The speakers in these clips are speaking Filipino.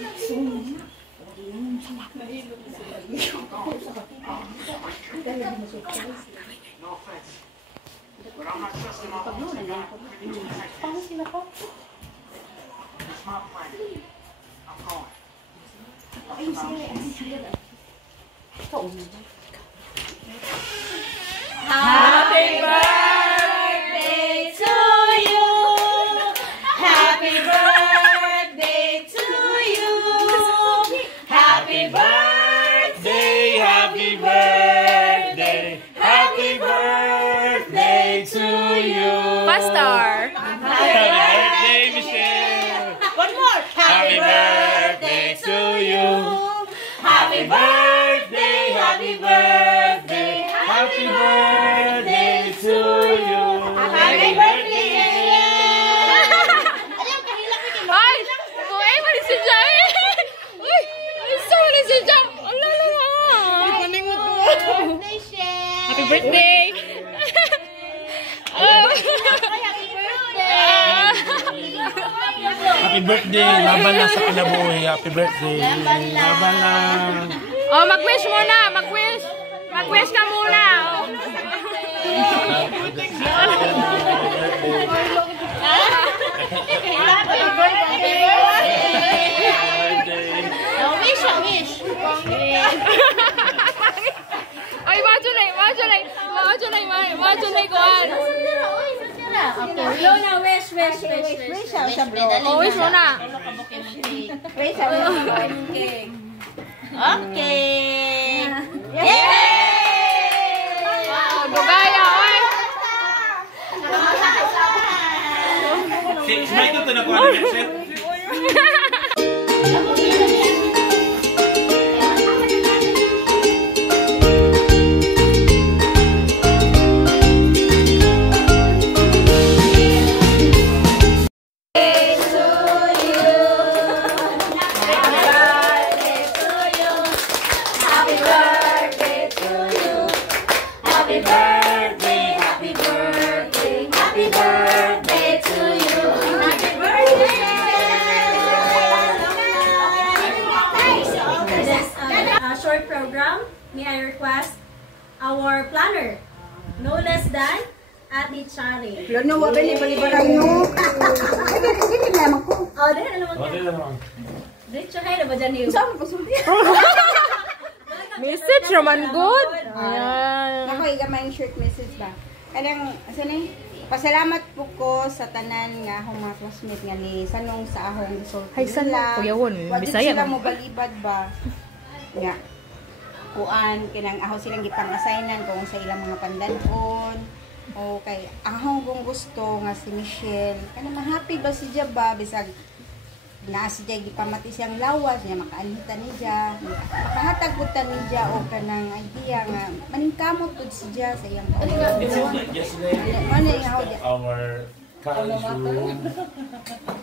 No offense. But I'm not trusting my own to It's my plan. I'm going. Happy birthday to you. Happy birthday to you. Happy birthday, happy birthday, happy birthday to you. Pastor. Happy birthday, Michelle. One more. Happy birthday to you. Happy birthday, happy birthday, happy birthday to you. Happy birthday. Ay! Uy, mali si Jam! Uy! Isa mali si Jam! Ala, ala! Happy birthday! Happy birthday! Laban na sa kinabuhi. Happy birthday! Laban na! Oh, mag-wish muna! Mag-wish! Mag-wish ka muna! Oh. Ay, wajulay ko an. Okay, blow na, wish. Oh, wish muna. Okay. Yay! Gugaya, oy! May ito na ko ano Michelle? Short program, may I request our planner, no less than Ate Chari. Lono, wala ni balibaran mo. Hindi naman ko. Oh, dahil alam mo ka. Rich hay na ba dyan yun? Saan mo pasulti? Message naman good. Ayan. Ako, igamay yung short message ba? Kadang, asan eh? Pasalamat po ko sa tanan nga akong mga classmate nga ni Sanong sa ahong resort. Ay, Sanong, kuyawon, Bisaya sila man. mo balibad ba? Nga. Kuan, kinang ako silang gipang-assignan kung sa ilang mga pandanon. O kay, akong kung gusto nga si Michelle, kana ma-happy ba si Jia ba? Bisag, naa si Jia, gipamati siyang lawas, niya makaanhita ni Jia. Makahatag po ta ni Jia o kanang idea nga, maningkamot po si Jia sa iyang pandanon. Our college room.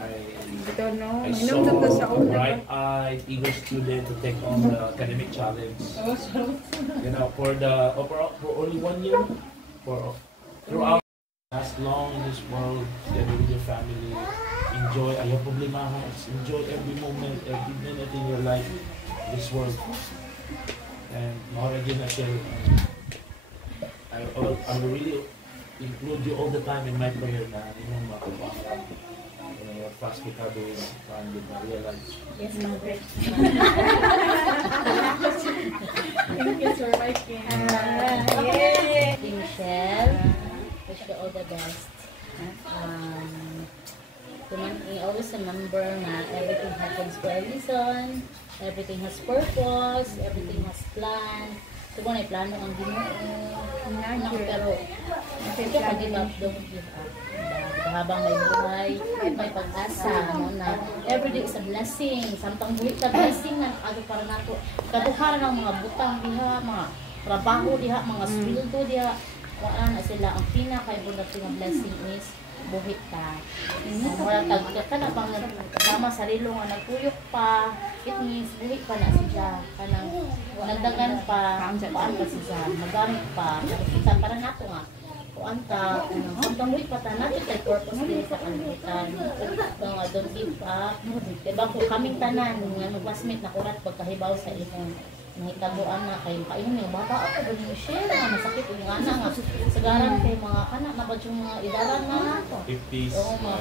I saw a bright-eyed, eager student to take on the academic challenge. You know, for only 1 year, throughout as long in this world, together with your family, enjoy ayaw problemahan, enjoy every moment, every minute in your life, this world. And more again, I will really include you all the time in my prayer na inyong makapangalaman. Your fast recovery and Maria life. Yes, Margaret. Thank you, Sir Mike. Michelle, wish you all the best. Always remember that everything happens for a reason, everything has purpose, everything has plan. Ito mo na plano ang Ginoo. Pero ito pag-give up, don't give up. Habang may buhay, may pag-asa, na everyday is a blessing. Samtang buhay ka blessing na ato para nato. Katuharan ng mga butang diha, mga trabaho diha, mga sweldo diha. Kuan na sila ang pinaka-importante nga blessing is buhit ka. Mura tagka ka na pang sama sarilo nga nagtuyok pa. It means buhit pa na siya. Kanang nagdagan pa, paan pa siya. Magamit pa. Kita para nato nga. kuanta, hanggang week pa ta natin kay purpose din sa kalimutan. So, don't give up. Diba kung kaming tanan, nga classmate na kurat pagkahibaw sa imong nahitabuan na kayo kayo yung bata ako doon yung share nga masakit yung ana nga sagaran kay mga anak na ba yung mga idaran na 50s, oo mga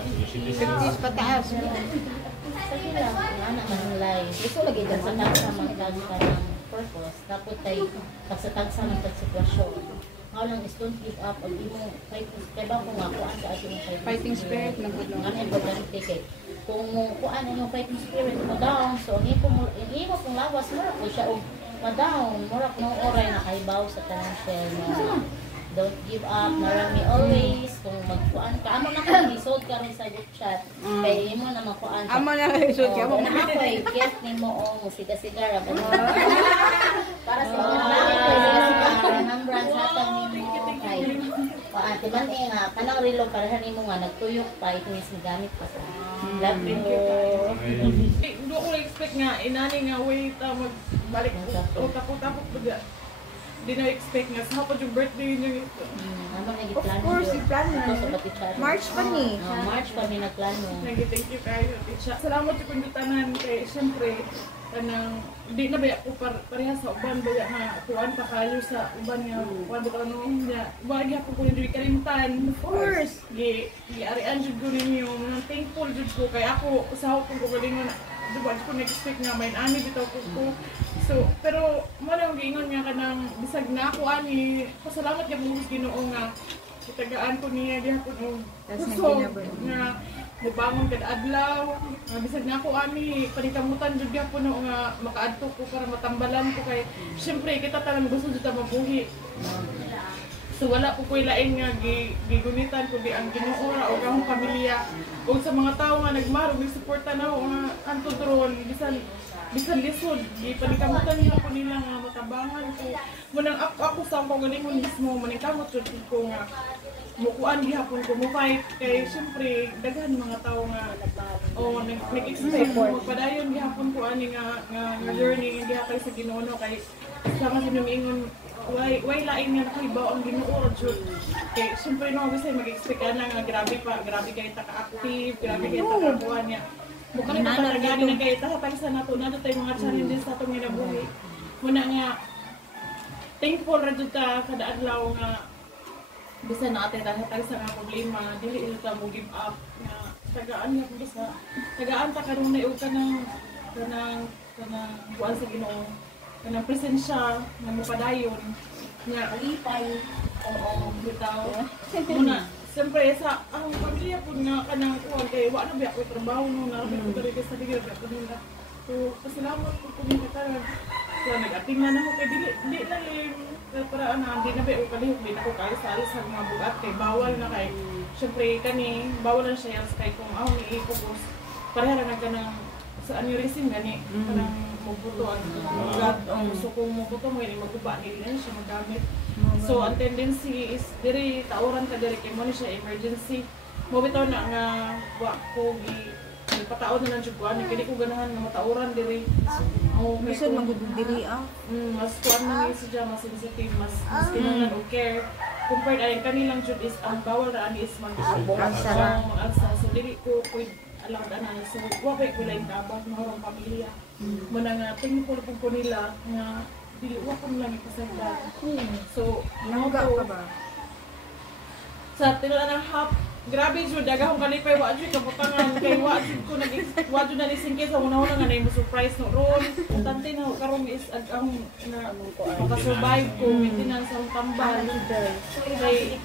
50s pataas. sige lang yung anak manulay gusto lagi dyan sa tagsa magtagi ka ng purpose tapos tayo pagsatagsa ng sitwasyon nga lang is don't give up pag imo kay ba kung nga kuan sa ating Fighting spirit na good lang. ano importante kay kung kuan ang fighting spirit mo down so ang imo pong lawas mo po siya og ma-down murag no oray na kaibaw sa tanang shell no don't give up narami always kung magkuan ka amo na kay isod ka rin sa group chat kay imo na magkuan Amo na isod ka mo. na kay gift nimo o siga-sigar ako para sa mga remembrance sa nimo kay paati man nga kanang relo para nimo nga nagtuyok pa ito is gamit pa sa love you. Hindi ko expect nga, inani nga, wait, magbalik ko, tapos ba Hindi na expect nga, sa hapon yung birthday niya ito. Ano na Of course, i-plan na. March pa ni. March pa may nagplano. Thank you kayo, teacher. Salamat sa kundutanan kay, siyempre, kanang, di na ba ako pareha sa uban, ba nga, kuwan pa kayo sa uban nga, kuwan ba ano niya, wagi ako kung hindi kalimutan. Of course. Ari-arian jud ko ninyo, thankful jud ko, kay ako, sa ako kung galingon, diba, ko na-expect nga, may ani dito ko. So, pero, malang giingon nga kanang, bisag na ako ani, pasalamat niya mong Ginoo nga, itagaan ko niya, di ako nung puso, nga, mubangon kad adlaw, bisag na ako ani panikamutan jud gyapon no nga makaadto ko para matambalan ko kay syempre kita tanan gusto jud ta mabuhi. So wala po ko'y lain nga gigunitan kundi ang Ginoo ra o akong pamilya ug sa mga tawo nga nagmaro nagsuporta na nga antud ron bisan lisod gipanikamutan niya ko nila nga matabangan ko munang ako sa akong galingon mismo manikamot jud ko nga mukuan gihapon ko mo fight kay syempre daghan mga tao nga nag-expect mo padayon gihapon ko ani nga journey gihapon sa Ginoo kay sama sa numingon way lain nga nakibaw ang Ginoo jud kay syempre no gusto mag-expect ana nga grabe kay ta ka-active grabe kay ta ka-buwan niya mukha na talaga na kay ta sa nato na tay mga challenges sa atong ginabuhi muna nga thankful ra jud ta kada adlaw nga bisa na ate dahil sa mga problema dili ito mo give up nga tagaan niya kung sa tagaan ta karon na og kanang buwan sa Ginoo kanang presensya nga mopadayon nga alipay oo bitaw muna siyempre sa ang pamilya po nga kanang kuwan kay wa na ba ako trabaho no narabi ko diri sa digir ka kanila so pasalamat ko ni kataran so nag-atingnan ako kay dili na para hindi na ba o kalihok din ako kaya sa alis sa mga bugat kay bawal na kay syempre kani bawal na siya sa kay kung ako ni i-focus pareha na ganang sa aneurysm gani parang mabuto ang bugat so kung mabuto mo yun maguba nila na siya magamit so ang tendency is diri tauran ka diri kay mo ni siya emergency mo bitaw na nga wa ko pataon na lang jud ko ani kini ko ganahan nga matauran diri Minsan magududiri mas kuan na ni siya mas sensitive mas kinahanglan og care compared ay kanilang jud is ang bawal ra ani is mag-alsa so dili ko alam ana so wa pa ko lain dapat mahorong pamilya mo na nga thankful ko nila nga dili wa ko lang ipasagda so Nahuga ka ba? sa tinulan ng hap grabe jud dagahong kalipay wa jud kabutangan kay wa jud ko wa jud na nisingkit sa una-una nga nay mo surprise no ron tante na karon is ang na maka-survive ko maintenance sa tambal kay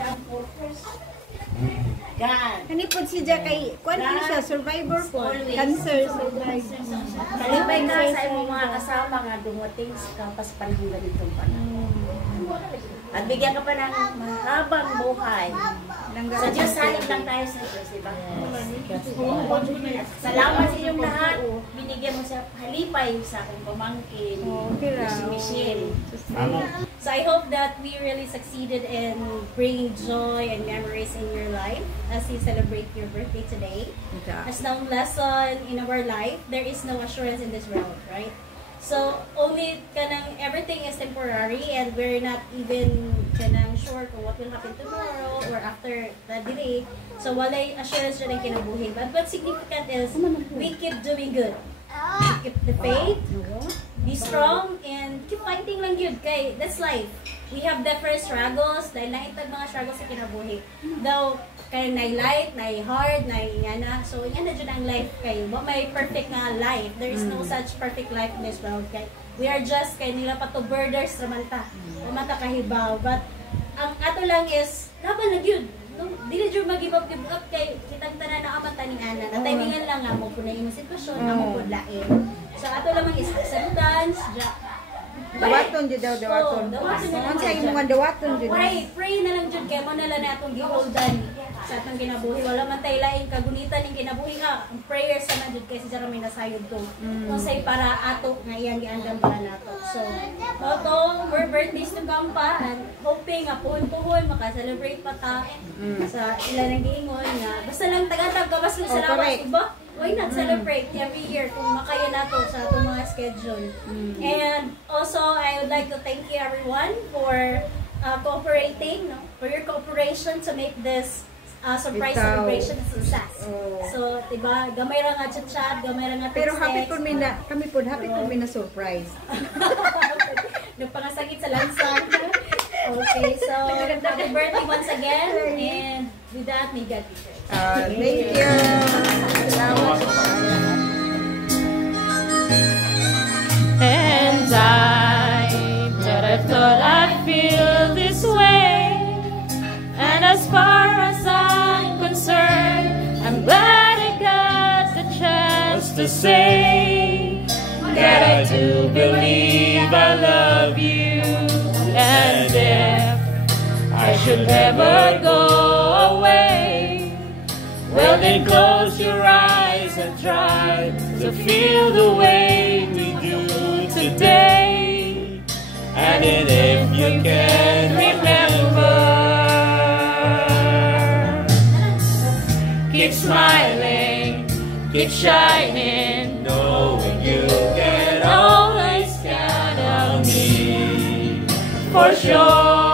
Kani po siya kay kuan po siya survivor po cancer survivor. Kalipay ka sa imong mga kasama nga dumating sa kampas panahon ganitong panahon. At bigyan ka pa ng mahabang buhay. Sa Diyos, salit lang tayo sa Diyos, diba? Salamat sa inyong lahat. Binigyan mo sa halipay sa aking pamangkin, si Michelle. So I hope that we really succeeded in bringing joy and memories in your life as you celebrate your birthday today. As now lesson in our life, there is no assurance in this world, right? So only kanang everything is temporary and we're not even ka nang sure kung what will happen tomorrow or after the delay. So walay assurance dyan ang kinabuhi. But what's significant is we keep doing good. Keep the faith, be strong, and keep fighting lang yun. Kay that's life. We have different struggles, dahil naitag mga struggles sa kinabuhi. Though, kaya na-light, na-hard, na-ingana. So, yan na dyan ang life kayo. But may perfect nga life. There is no such perfect life in this world. Kay we are just, kay nila pa to birders, ramanta. Ramanta kahibaw. But, ang ato lang is, laban lang yun. No, dili jud mag-give up kay kitang tanan na aman taning ana. Natimingan lang nga mo kun na imong sitwasyon, amo pud lain. So ato lamang is acceptance, Dawaton jud daw, dawaton. Ang sa imong dawaton jud. Pray na lang jud kay mo na lang atong giholdan sa atong kinabuhi. Wala man tay lain kagunitan ning kinabuhi nga. Ang prayer sa na jud kay si Jeremy nasayod to. Unsay para ato nga iyang giandam para nato. So, although we're birthdays to come pa and hoping nga puhon-puhon maka-celebrate pa ta sa ilan ang giingon nga basta lang tagatag ka mas salamat iba. Why not celebrate every year kung makaya nato sa atong mga schedule. And also, I would like to thank you everyone for cooperating, no? For your cooperation to make this surprise celebration a success. So, diba, gamay ra nga chat, gamay ra nga text. Pero happy po kami po happy po na surprise. Nagpangasangit sa lansan. Okay, so happy birthday once again, and with that, may God be praised. Thank you. And I thought I'd feel this way. And as far as I'm concerned, I'm glad I got the chance to say that I do believe I love you. And if I should ever go away, well then close your eyes and try to feel the way we do today. And then if you can remember, keep smiling, keep shining, knowing you can always count on me for sure.